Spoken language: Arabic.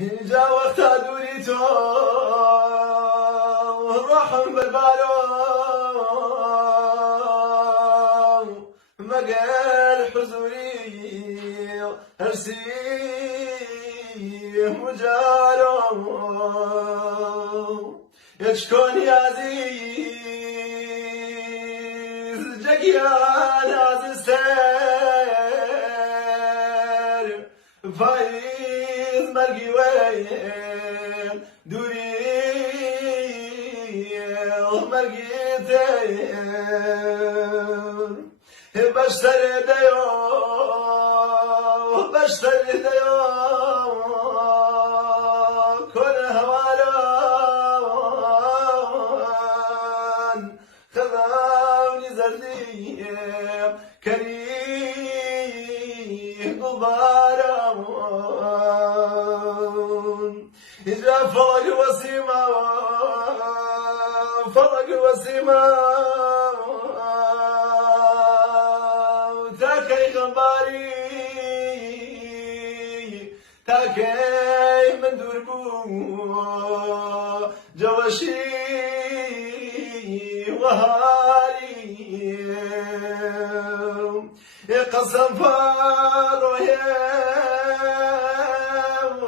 جا وقتا دوری تو روحم بالبارو مقال حزوري هرسي مجارو يشكون يا عزيز جاكيان عزيز سير فايز مرقي وين دوري مرقي تير بشتري ديو بشتري ديو كل هوالان خذوني زردي كريم غبارون إجا فلق وسيمة فلق وسيمة تاكي غنباري تاكي من دربو جوشي وهالي قسم